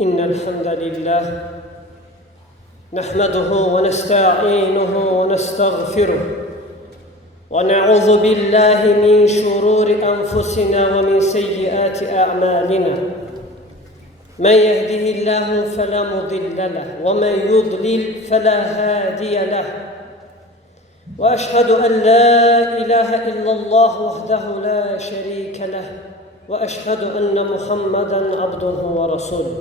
إن الحمد لله نحمده ونستعينه ونستغفره ونعوذ بالله من شرور أنفسنا ومن سيئات أعمالنا. من يهده الله فلا مضل له ومن يضلل فلا هادي له. وأشهد أن لا إله إلا الله وحده لا شريك له وأشهد أن محمدًا عبده ورسوله.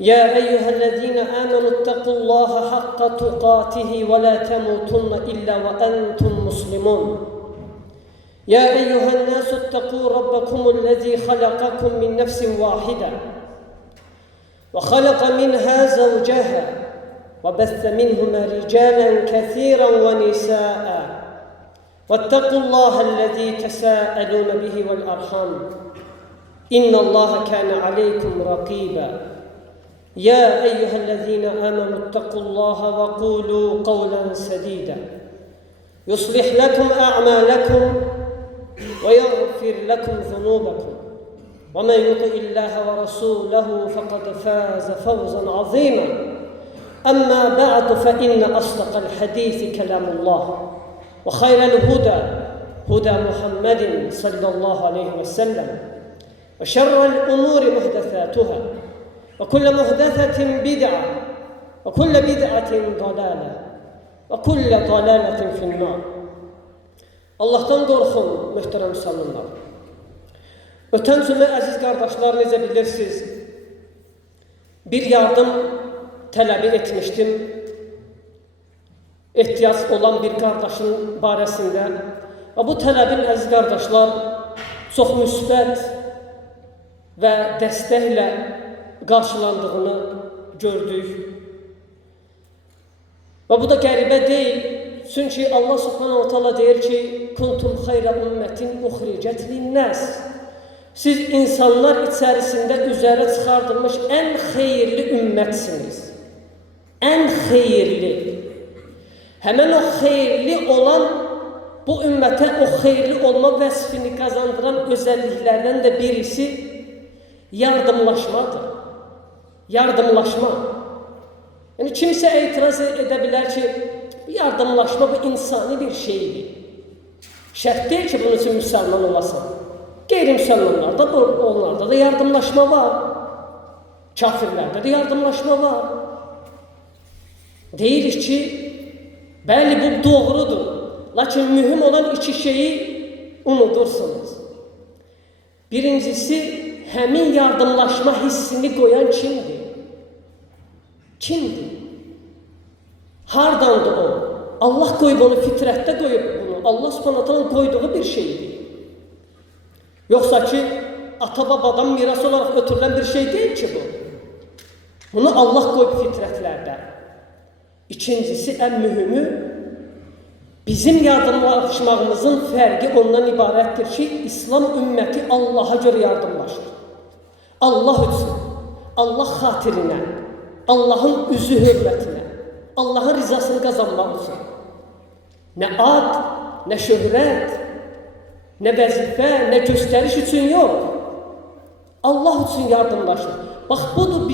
يا أيها الذين آمنوا اتقوا الله حق تقاته ولا تموتن إلا وأنتم مسلمون. يا أيها الناس اتقوا ربكم الذي خلقكم من نفس واحدة وخلق منها زوجها وبث منهما رجالا كثيرا ونساء. واتقوا الله الذي تساءلون به والأرحام إن الله كان عليكم رقيبا. يا أيها الذين آمنوا اتقوا الله وقولوا قولا سديدا يصلح لكم أعمالكم ويغفر لكم ذنوبكم ومن يطع الله ورسوله فقد فاز فوزا عظيما. أما بعد فإن أصدق الحديث كلام الله وخير الهدى هدى محمد صلى الله عليه وسلم وشر الأمور محدثاتها وكل محدثة بدعة وكل بدعة ضلالة وكل ضلالة في النار. Allah'tan qorxun, möhtərəm müsəlmanlar. Ötən cümlə əziz qardaşlar, necə bilirsiniz, bir yardım tələbi etmişdim. Ehtiyac olan bir qardaşın barəsində. Və bu tələbin, əziz qardaşlar, çox müsbət və dəstəklə qarşılandığını gördük. Və bu da qəribə deyil. Çünki Allah subhanahu wa ta'ala deyir ki, kuntum xeyra ümmətin uxricət linnəs. Siz insanlar içərisində üzərə çıxardılmış ən xeyirli ümmətsiniz. Ən xeyirli. Həmən o xeyirli olan, bu ümmətə o xeyirli olma vəsfini qazandıran özəlliklərdən də birisi yardımlaşmadır. Yardımlaşma. Yəni kimsə etiraz edə bilər ki, yardımlaşma bu insani bir şeydir. Şərt deyil ki, bunun üçün müsəlman olasan. Qeyri-müsəlmanlarda, onlarda da yardımlaşma var. Kafirlərdə də yardımlaşma var. Deyirik ki, bəli bu doğrudur. Lakin mühüm olan iki şeyi unudursunuz. Birincisi, həmin yardımlaşma hissini qoyan kimdir? Kimdir? Hardandır o? Allah qoyub onu, fitrətdə qoyub bunu. Allah subhanahu qoyduğu bir şeydir. Yoxsa ki, ata-babadan miras olaraq ötürülən bir şey deyil ki bu. Bunu Allah qoyub fitrətlərdə. İkincisi, ən mühümü, bizim yardımlaşmağımızın fərqi ondan ibarətdir ki, İslam ümməti Allaha görə yardımlaşır. Allah üçün, Allah xatirinə, Allahın üzü hörmətinə, Allahın rizasını qazanmaq üçün. Nə ad, nə şöhrət, nə vəzifə, nə göstəriş üçün yox. Allah üçün yardımlaşır. Bax, budur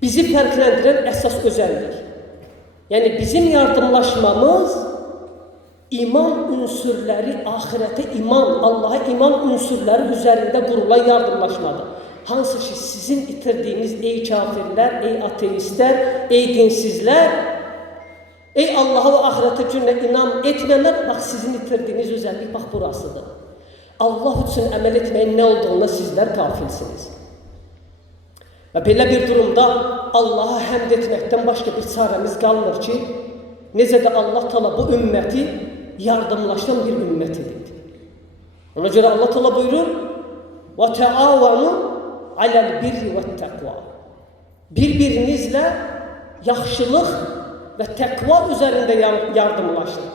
bizi fərqləndirən əsas özəllik. Yəni, bizim yardımlaşmamız iman ünsürləri, ahirətə iman, Allaha iman ünsürləri üzərində qurulan yardımlaşmadır. Hansı ki, sizin itirdiyiniz ey kafirlər, ey ateistlər, ey dinsizlər, ey Allaha və ahirətə günlə inam etmənlər, bax, sizin itirdiyiniz özəllik, bax, burasıdır. Allah üçün əməl etməyin nə olduğuna sizlər kafilsiniz. Və belə bir durumda Allaha həmd etməkdən başqa bir çarəmiz qalmır ki, necə də Allah Teala bu ümməti yardımlaşan bir ümmətidir. Ona görə Allah Teala buyurur, وَتَعَوَنُوا عَلَى الْبِرِّ وَالتَّقْوَى. Bir-birinizlə yaxşılıq və təqva üzərində yardımlaşın.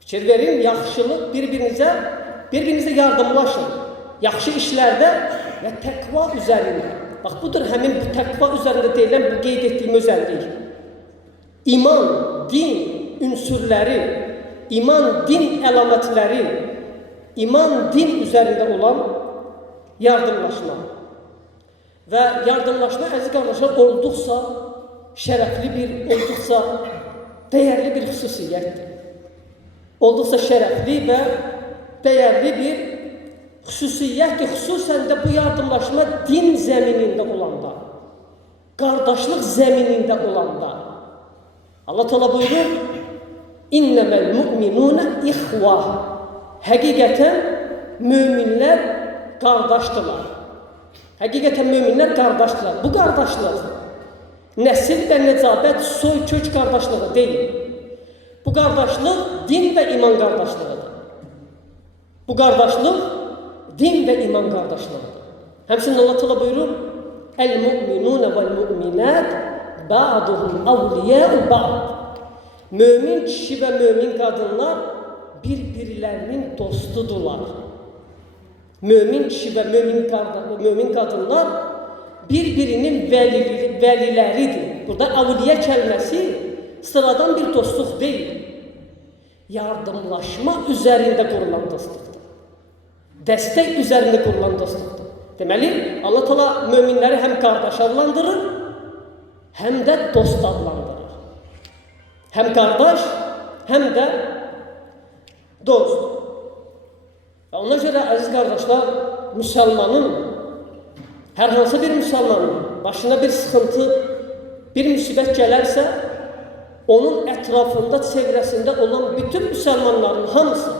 Fikir verin, yaxşılıq bir-birinizə yardımlaşın. Yaxşı işlərdə və təqva üzərində. Bax, budur həmin bu təqva üzərində deyilən bu qeyd etdiyim özəllik. İman, din ünsürləri, iman, din əlamətləri, iman, din üzərində olan yardımlaşma. Və yardımlaşma əziz qardaşlar olduqca şərəfli bir, olduqca dəyərli bir xüsusiyyətdir. Olduqca şərəfli və dəyərli bir xüsusiyyətdir. Xüsusən də bu yardımlaşma din zəminində olanda, qardaşlıq zəminində olanda. Allah Teala buyurur, İnneməl mu'minuna ixva. Həqiqətən möminlər qardaşdırlar. Həqiqətən möminlər qardaşdırlar. Bu qardaşlıq nəsil və necabət, soy kök qardaşlığı deyil. Bu qardaşlıq din və iman qardaşlığıdır. Bu qardaşlıq din və iman qardaşlığıdır. Həmçinin Allah Teala buyurur, El-mu'minuna vel-mu'minat ba'duhum awliya'u ba'd. Mömin kişi və mömin qadınlar bir-birlərinin dostudurlar. Mömin kişi və mömin qadınlar bir-birinin vəliləridir. Burada avliya kəlməsi sıradan bir dostluq deyil. Yardımlaşma üzərində qurulan dostluqdur. Dəstək üzərində qurulan dostluqdur. Deməli, Allah Teala möminləri həm qardaş adlandırır, həm də dost adlandırır. Həm qardaş, həm də dost. Və ona görə əziz qardaşlar, müsəlmanın, hər hansı bir müsəlmanın başına bir sıxıntı, bir müsibət gələrsə, onun ətrafında, çevrəsində olan bütün müsəlmanların hamısı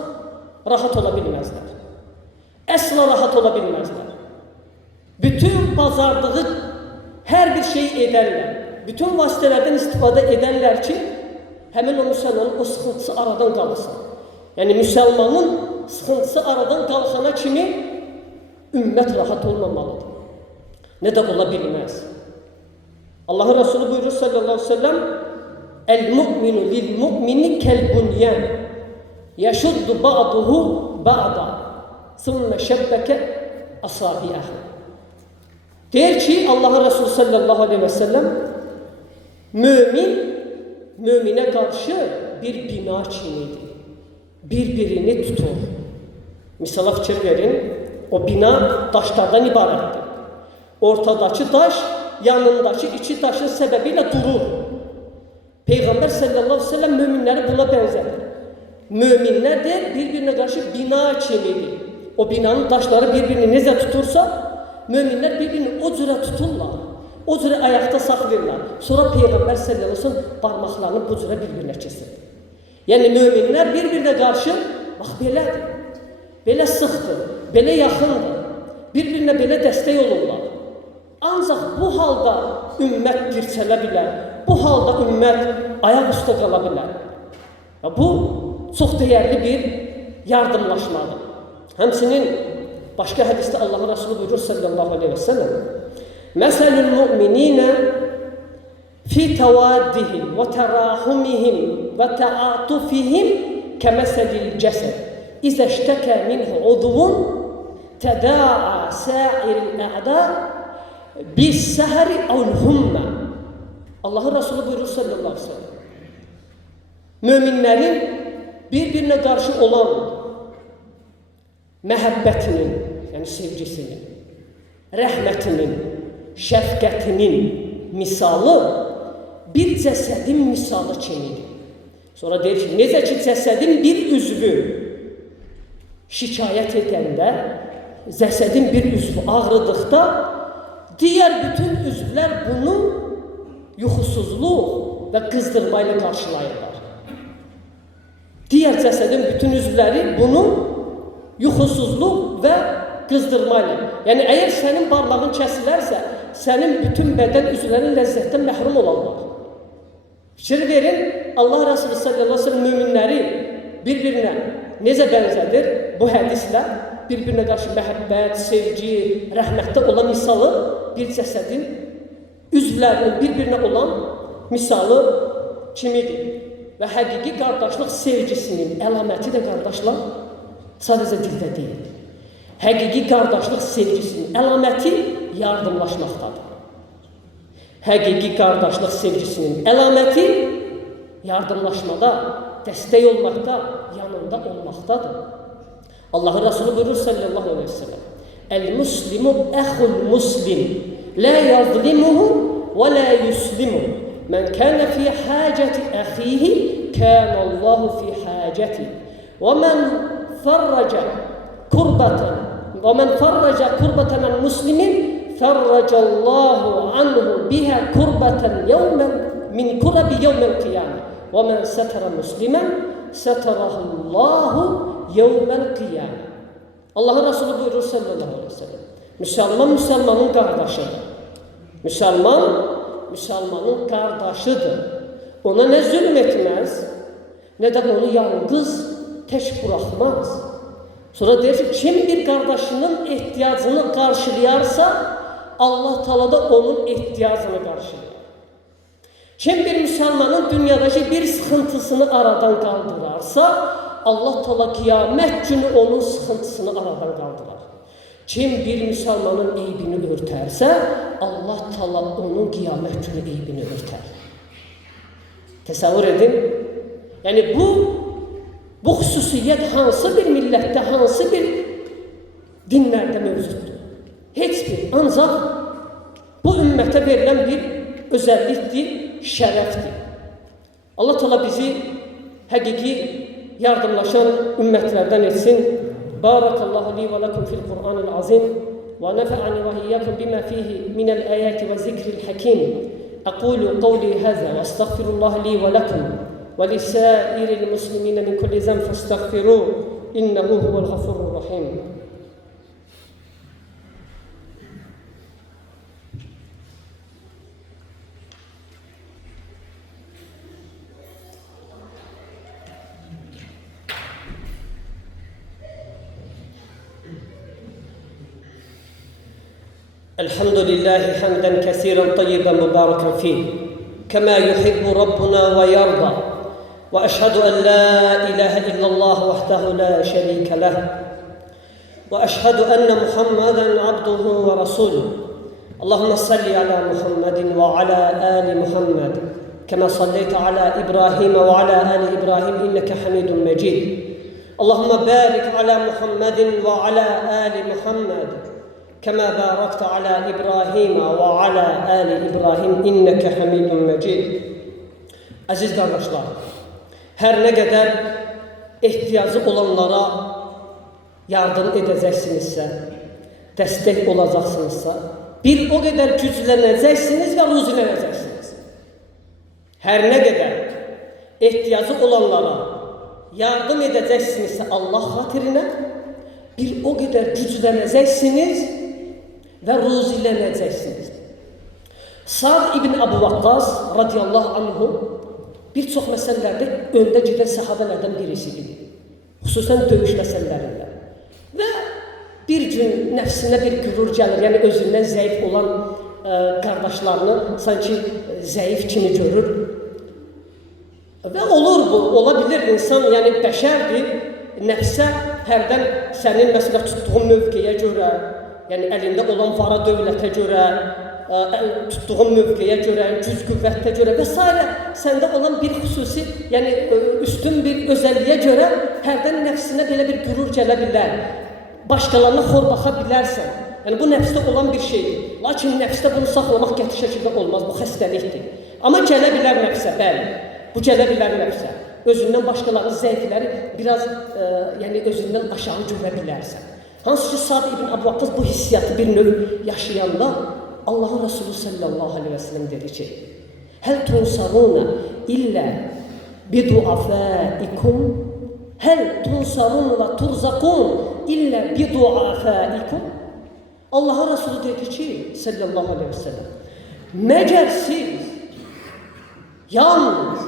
rahat ola bilməzlər. Əsla rahat ola bilməzlər. Bütün bazardığı hər bir şey edərlər. Bütün vasitələrdən istifadə edərlər ki, həmin o müsəlmanın o sıxıntısı aradan qalsın. Yəni, müsəlmanın sıxıntısı aradan qalxana kimi ümmət rahat olmamalıdır. Ne de ola bilməz. Allah'ın Resulü buyurur sallallahu aleyhi ve sellem, El-mu'minu lil-mu'mini kel-bunyan yeşuddu ba'duhu ba'da thumme şebbeke asabi'ah. Der ki Allah'ın Resulü sallallahu aleyhi ve sellem, mümine karşı bir bina kimidir. Birbirini tutur. Misala fikir verin, o bina daşlardan ibarətdir. Ortadaki daş, yanındaki iki taşın sebebiyle durur. Peygamber sallallahu aleyhi ve sellem müminleri buna benzedir. Müminler de birbirine karşı bina kimidir. O binanın taşları birbirini nece tutursa, müminler birbirini o cüre tuturlar. O cüre ayakta saxlayırlar. Sonra Peygamber sallallahu aleyhi ve sellem parmaklarını bu cüre birbirine kesir. Yani müminler birbirine karşı, bak belədir, belə sıxdır, belə yaxındır, birbirine belə dəstək olurlar. Ancaq bu halda ümmət dirçələ bilər, bu halda ümmət ayaq üstə qala bilər. Bu çox dəyərli bir yardımlaşmadır. Həmçinin başqa hədisdə Allah'ın Resulü buyurur sallallahu aleyhi ve sellem, Məsəlül mu'mininə fi təvaddihim və tərahumihim və təatufihim kəməsəlil cəsəd. İzə iştəkə minhu udvun tədaa sa'iril ə'da biz səhəri əvl-hummə. Allah'ın Resulü buyurur sallallahu aleyhi ve sellem. Müminlərin bir-birinə qarşı olan məhəbbətinin, yəni sevgisinin, rəhmətinin, şəfqətinin misalı bir cəsədin misalı kimidir. Sonra deyir ki, necə ki cəsədin bir üzvü şikayət edəndə, cəsədin bir üzvü ağrıdıqda, diğer bütün üzvlər bunu yuxusuzluq və qızdırma ilə qarşılayırlar. Diğer cəsədin bütün üzvləri bunu yuxusuzluq və qızdırma ilə. Yəni, əgər sənin barmağın kəsilərsə, sənin bütün bədən üzvlərin ləzzətdən məhrum olarlar. Fikir verin, Allah Resulü sallallahu aleyhi ve sellem müminləri bir-birinə necə bənzədir bu hədislə? Bir-birinə qarşı məhəbbət, sevgi, rəhmətdə olan misalı bir cəsədin üzvlərinin bir-birinə olan misalı kimidir. Və həqiqi qardaşlıq sevgisinin əlaməti də qardaşlar sadəcə dildə deyil. Həqiqi qardaşlıq sevgisinin əlaməti yardımlaşmaqdadır. Həqiqi qardaşlıq sevgisinin əlaməti yardımlaşmada, dəstək olmaqda, yanında olmaqdadır. Allah'ın Resulü buyurur sallallahu aleyhi ve sellem, El-muslimu əxul muslim la yazlimuhu ve la yuslimu. Men kana fi haceti ahihi kana Allahu fi haceti. Ve men farraca kurbatan ve men farraca kurbatan men muslimin farracallahu anhu biha kurbatan yevmen min kurabi yevmel kıyame. Ve men setara muslimen setarahullahu yevmel kıyame. Allah'ın Resulü buyurur sallallahu aleyhi ve sellem. Müslüman Müslümanın kardeşidir. Müslüman Müslümanın kardeşidir. Ona ne zulüm etmez, ne de onu yalnız tek bırakmaz. Sonra der ki kim bir kardeşinin ihtiyacını karşılayarsa Allah Teala da onun ihtiyacını karşılar. Kim bir Müslümanın dünyadaki bir sıkıntısını aradan kaldırarsa Allah Teala kıyamet günü onun sıkıntısını aradan kaldırar. Kim bir Müslümanın eybini örterse Allah Teala onun kıyamet günü eybini örter. Təsəvvür edin. Yani bu xüsusiyyət hansı bir millətdə, hansı bir dinlərdə mövcuddur? Heç bir. Ancaq bu ümmətə verilən bir özəllikdir, şərəfdir. Allah Teala bizi həqiqi yardımlaşan ümmətlərdən etsin. Barakallahu li ve lekum fil Kur'anil azim ve nefa'ani ve iyyakum bima fihi minel ayati ve zikril hakim. Aqulu qawli hadha ve estağfirullah li ve lekum ve lisairil muslimina min kulli zam fastaghfiruh innehu huvel gafurur rahim. الحمد لله حمدا كثيرا طيبا مباركا فيه كما يحب ربنا ويرضى وأشهد أن لا إله إلا الله وحده لا شريك له وأشهد أن محمدا عبده ورسوله اللهم صل على محمد وعلى آل محمد كما صليت على إبراهيم وعلى آل إبراهيم إنك حميد مجيد اللهم بارك على محمد وعلى آل محمد كما باركت على إبراهيم وعلى آل إبراهيم إنك حميد مجيد. Aziz kardeşler, her ne kadar ihtiyacı olanlara yardım edeceksinizse, destek olacaksınızsa, bir o kadar güçleneceksiniz ve ruzileneceksiniz. Her ne kadar ihtiyacı olanlara yardım edeceksinizse Allah hatırına, bir o kadar güçleneceksiniz ve ruzileneceksiniz. Sa'd ibn Abu Waqqas radiyallahu anhu birçok meselelerde önde giden sahabelerden birisidir. Hususen dövüş meselelerinde. Ve bir gün nefsine bir gurur gelir, yani özünden zayıf olan kardeşlerini sanki zayıf kimi görür. Ve olur bu, olabilir insan, yani bəşərdir, nefse herden senin mesela tuttuğun mövkiye göre, yani elinde olan vara dövlete göre, tuttuğun mövkiye göre, güc qüvvətə göre vesaire, sende olan bir hususi, yani üstün bir özelliğe göre herden nefsine böyle bir gurur gələ bilər. Başkalarına xor baxa bilərsən. Yani bu nefste olan bir şeydir. Lakin nefste bunu saxlamaq qəti şəkildə olmaz, bu xəstəlikdir. Amma gələ bilər nefse, bəli. Bu gələ bilər nefse. Özündən başkalarının zəifləri biraz yani özündən aşağı görə bilərsən. Hansı ki Sa'd ibn Abu Waqqas bu hissiyatı bir növ yaşayanda Allah'ın Resulü sallallahu aleyhi ve sellem dedi ki: "Hel tunsaruna illa bidu'afaikum? Hel tunsarun ve turzakun illa bidu'afaikum?" Allah'ın Resulü dedi ki sallallahu aleyhi ve sellem, "Məcər siz yalnız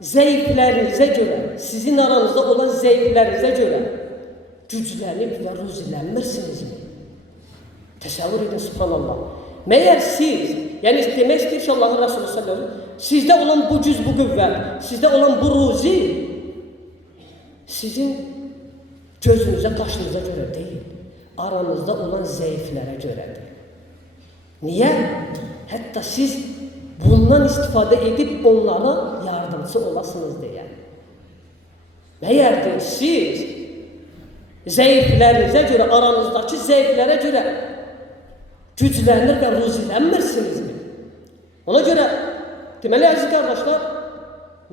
zayıflarınıza göre, sizin aranızda olan zayıflarınıza göre güclənib və ruzilənmirsinizmi?" Təsəvvür edin, subhanallah. Meğer siz, yani demək istəyir ki Allah'ın Resulü sallallahu aleyhi ve sellem, sizde olan bu güc, bu qüvvət, sizde olan bu ruzi sizin gözünüze, qaşınıza göre değil, aranızda olan zayıflara göredir. Niye? Hatta siz bundan istifade edip onlara yardımcı olasınız diye. Meğer siz zayıflarınıza göre, aranızdaki zayıflara göre güclənir və ruzilənmirsinizmi? Ona görə deməli əziz qardaşlar,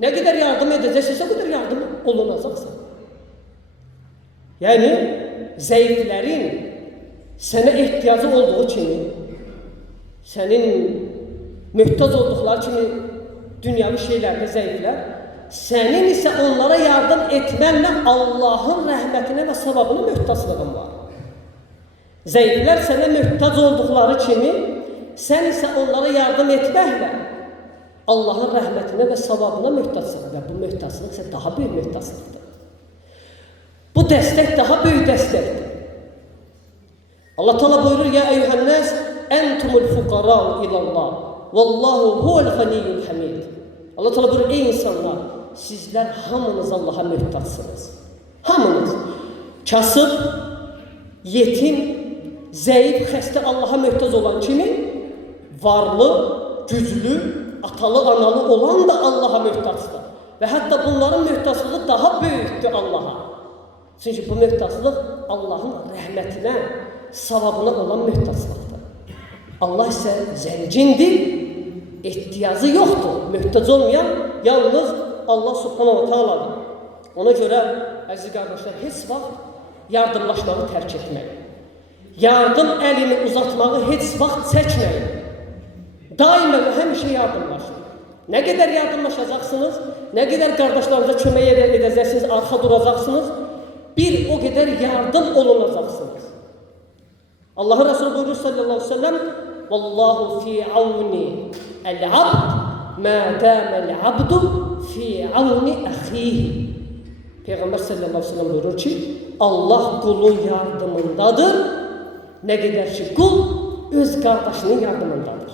nə qədər yardım edəcəksə o qədər yardım olunacaqsa. Yəni zəiflərin sənə ehtiyacı olduğu kimi, sənin möhtac olduqları kimi dünyavi şeylərdə zəiflər, sənin isə onlara yardım etmənlə Allahın rəhmətinə və savabına möhtaclığın var. Zəiflər sənə möhtac olduqları kimi, sən isə onlara yardım etməklə Allahın rəhmətinə və savabına möhtaclıq. Və bu möhtaclıq isə daha böyük möhtaclıqdır. Bu dəstək daha böyük dəstəkdir. Allah Teala buyurur: "Ya eyyuhən-nas, entumul fuqara'u ilallah, vallahu huvel ganiyyul hamid." Allah Teala buyurur: "Ey insanlar, sizlər hamınız Allah'a möhtaçsınız. Hamınız. Kasıb, yetim, zəif, xəstə Allah'a möhtac olan kimi, varlı, güclü, atalı, analı olan da Allah'a möhtaçdır. Və hətta bunların möhtaçlığı daha böyükdür Allah'a. Çünki bu möhtaçlıq Allahın rəhmətinə, savabına olan möhtaçlıqdır. Allah isə zəngindir, ehtiyacı yoxdur. Möhtac olmayan yalnız Allah Subhanahu wa Ta'aladır. Ona görə əziz qardaşlar, heç vaxt yardımlaşmağı tərk etməyin. Yardım əlini uzatmağı heç vaxt çəkməyin. Daima və həmişə yardımlaşın. Nə qədər yardımlaşacaqsınız, nə qədər qardaşlarınıza kömək edəcəksiniz, arxa duracaqsınız, bir o qədər yardım olunacaqsınız. Allah'ın Resulü buyurur sallallahu aleyhi ve sellem: "Vallahu fi avni el-abd ma dama el-abdu fi avni ahihi." Peygamber sallallahu aleyhi ve sellem buyurur ki, Allah kulun yardımındadır, ne kadar ki kul öz kardeşinin yardımındadır.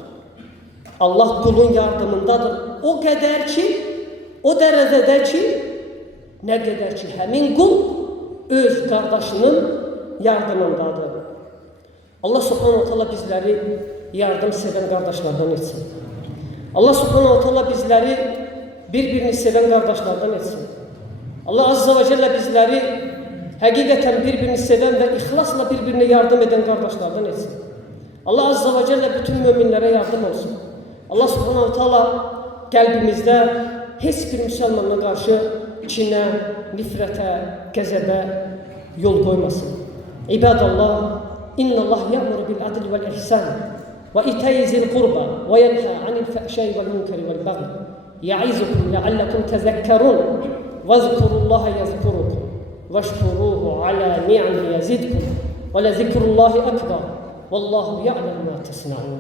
Allah kulun yardımındadır o kadar ki, o derecede ki, ne kadar ki hemin kul öz kardeşinin yardımındadır. Allah Subhanahu wa Ta'ala bizleri yardım seven kardeşlerden etsin. Allah Subhanahu wa Ta'ala bizleri birbirini seven kardeşlerden etsin. Allah Azze ve Celle bizleri hakikaten birbirini seven ve ihlasla birbirine yardım eden kardeşlerden etsin. Allah Azze ve Celle bütün müminlere yardım olsun. Allah Subhanahu wa Ta'ala kalbimizde hiçbir Müslümanla karşı içine, nifrete, gezebe yol koymasın. İbadallah, innallah ya'muru bil adl vel ihsan ve ita'i zil qurba ve yenha anil fahşai vel munkari vel baghi ya'izukum la'allakum tezekkerun vezkurullaha yazkurukum veşkuruhu ala ni'ami yazidkum ve lezikrullahi ekber vallahu ya'lem ma tesna'un.